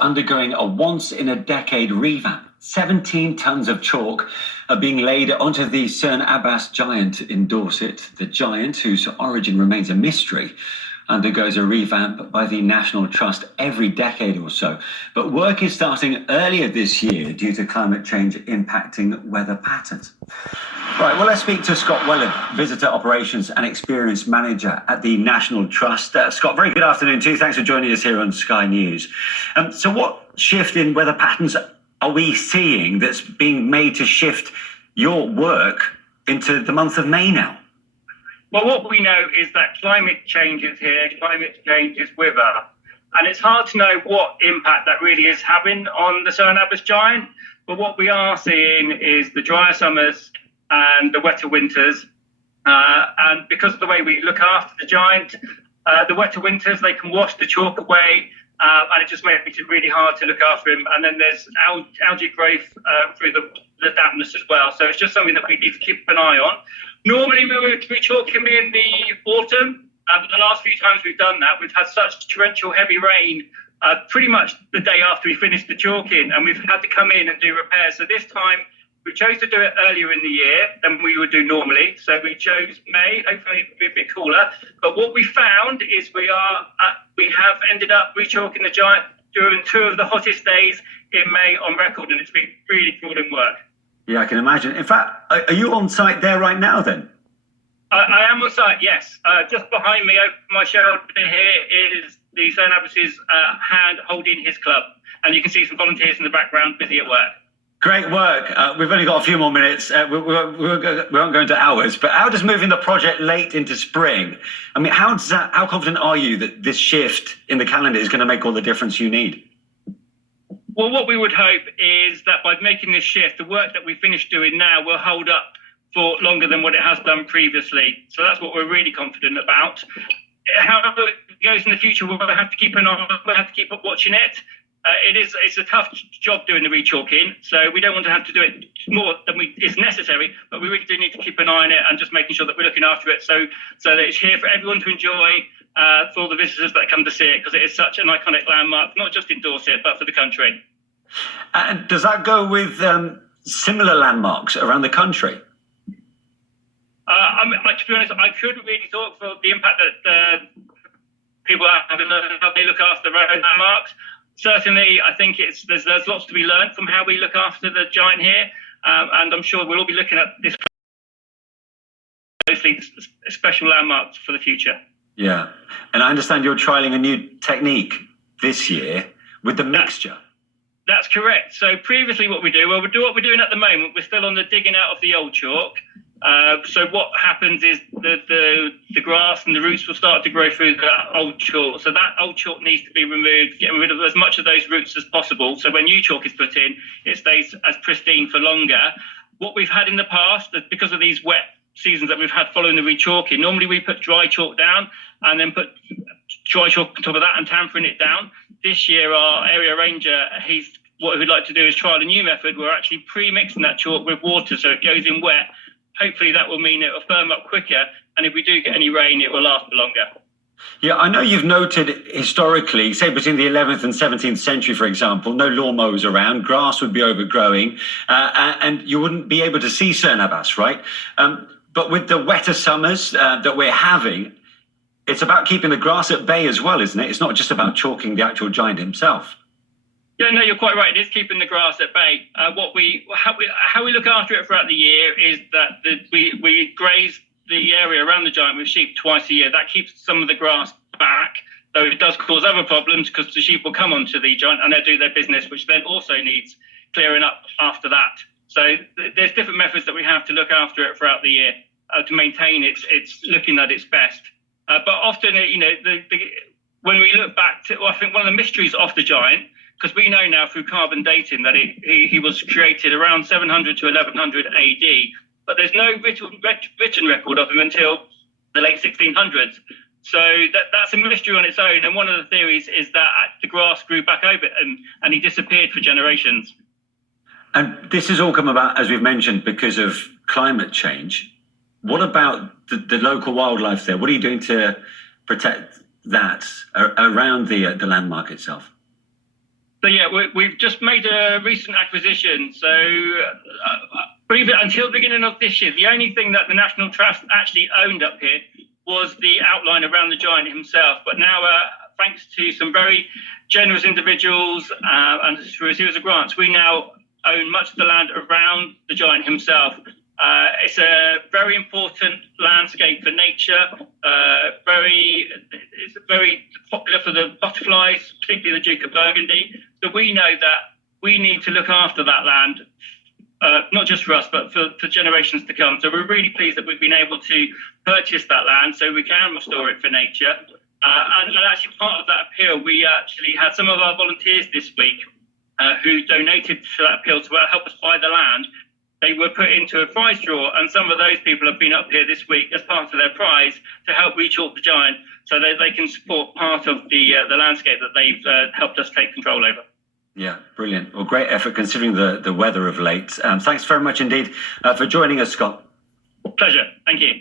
Undergoing a once-in-a-decade revamp. 17 tons of chalk are being laid onto the Cerne Abbas Giant in Dorset. The giant, whose origin remains a mystery, undergoes a revamp by the National Trust every decade or so. But work is starting earlier this year due to climate change impacting weather patterns. Right, well, let's speak to Scott Whelan, Visitor Operations and Experience Manager at the National Trust. Scott, very good afternoon to you. Thanks for joining us here on Sky News. So what shift in weather patterns are we seeing that's being made to shift your work into the month of May now? Well, what we know is that climate change is here, climate change is with us. And it's hard to know what impact that really is having on the Cerne Abbas Giant. But what we are seeing is the drier summers and the wetter winters. And because of the way we look after the giant, the wetter winters, they can wash the chalk away. And it just makes it really hard to look after him. And then there's algae growth through the dampness as well. So it's just something that we need to keep an eye on. Normally we would chalk him in the autumn, but the last few times we've done that, we've had such torrential heavy rain pretty much the day after we finished the chalking, and we've had to come in and do repairs. So this time we chose to do it earlier in the year than we would do normally. So we chose May, hopefully it'll be a bit cooler. But what we found is we have ended up rechalking the giant during two of the hottest days in May on record, and it's been really cool in work. Yeah, I can imagine. In fact, are you on site there right now then? I am on site, yes. Just behind me, over my shoulder here, is the Cerne Abbas's hand holding his club. And you can see some volunteers in the background busy at work. Great work. We've only got a few more minutes. We won't go into hours, but how does moving the project late into spring, I mean, how confident are you that this shift in the calendar is going to make all the difference you need? Well, what we would hope is that by making this shift, the work that we finished doing now will hold up for longer than what it has done previously. So that's what we're really confident about. How it goes in the future, we'll have to keep an eye on. We'll have to keep watching it. It's a tough job doing the rechalking, so we don't want to have to do it more than is necessary, but we really do need to keep an eye on it and just making sure that we're looking after it so that it's here for everyone to enjoy, for all the visitors that come to see it, because it is such an iconic landmark, not just in Dorset, but for the country. And does that go with similar landmarks around the country? To be honest, I couldn't really talk for the impact that people are having, how they look after their own landmarks. Certainly, I think there's lots to be learned from how we look after the giant here, and I'm sure we'll all be looking at this closely, special landmarks for the future. Yeah, and I understand you're trialling a new technique this year with the mixture. That's correct. So previously what we do what we're doing at the moment, we're still on the digging out of the old chalk. So what happens is the grass and the roots will start to grow through that old chalk. So that old chalk needs to be removed, getting rid of as much of those roots as possible. So when new chalk is put in, it stays as pristine for longer. What we've had in the past, because of these wet seasons that we've had following the rechalking, normally we put dry chalk down and then put dry chalk on top of that and tampering it down. This year, our area ranger, what we'd like to do is trial a new method. We're actually pre-mixing that chalk with water so it goes in wet. Hopefully that will mean it will firm up quicker, and if we do get any rain, it will last for longer. Yeah, I know you've noted historically, say between the 11th and 17th century, for example, no lawnmowers around, grass would be overgrowing, and you wouldn't be able to see Cerne Abbas, right? But with the wetter summers that we're having, it's about keeping the grass at bay as well, isn't it? It's not just about chalking the actual giant himself. Yeah, no, you're quite right. It is keeping the grass at bay. How we look after it throughout the year is that we graze the area around the giant with sheep twice a year. That keeps some of the grass back, though it does cause other problems because the sheep will come onto the giant and they'll do their business, which then also needs clearing up after that. So there's different methods that we have to look after it throughout the year to maintain its looking at its best. But often, when we look back to, I think one of the mysteries of the giant, because we know now through carbon dating that he was created around 700 to 1100 AD, but there's no written record of him until the late 1600s. So that's a mystery on its own. And one of the theories is that the grass grew back over him and he disappeared for generations. And this has all come about, as we've mentioned, because of climate change. What about the local wildlife there? What are you doing to protect that around the landmark itself? So yeah, we've just made a recent acquisition. So until the beginning of this year, the only thing that the National Trust actually owned up here was the outline around the giant himself. But now, thanks to some very generous individuals and through a series of grants, we now own much of the land around the giant himself. It's a very important landscape for nature. It's very popular for the butterflies, particularly the Duke of Burgundy. So we know that we need to look after that land, not just for us, but for generations to come. So we're really pleased that we've been able to purchase that land so we can restore it for nature. And actually part of that appeal, we actually had some of our volunteers this week who donated to that appeal to help us buy the land. They were put into a prize draw, and some of those people have been up here this week as part of their prize to help rechalk the giant so that they can support part of the landscape that they've helped us take control over. Yeah, brilliant. Well, great effort considering the weather of late. Thanks very much indeed for joining us, Scott. Pleasure. Thank you.